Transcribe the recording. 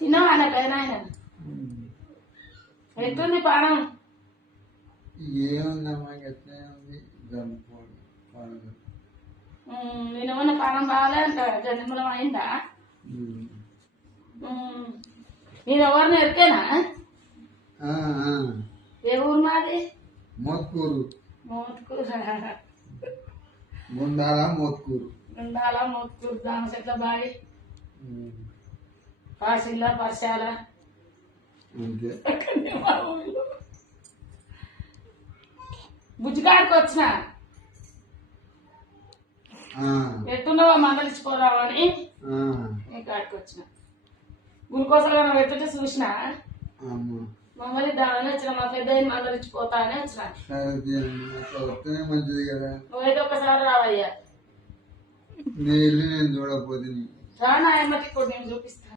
తిన్నావా నాకైనా ఆయన ఎట్లుంది పానం? ఏముందమ్మా ఎట్లే ఉంది నేనేమన్నా పానం బాగాలే అంట జన్మలం అయిందా? నేను ఎవరిని ఎరికేనా? ఏ ఊరు మాది? మోత్కూరు. మోత్కూరు గుండాల మోత్కూరు. గుండాల మోత్కూరు దామచెట్ల బావి పాసిల్ల పర్శాల బుజ్జిగాడికి వచ్చిన ఎట్టున్నావా మందలిచ్చిపోదామని నీ కాడికి వచ్చిన. గురికోసలు పెట్టుంటే చూసిన మమ్మల్ని దాని వచ్చిన మా పెద్ద మందలిచ్చిపోతా అని వచ్చిన. మంచిది కదా, నువ్వైతే ఒక్కసారి రావయ్యా. నేను చూడకపోతే రా నా ఎమ్మటి ఇప్పుడు నేను చూపిస్తాను.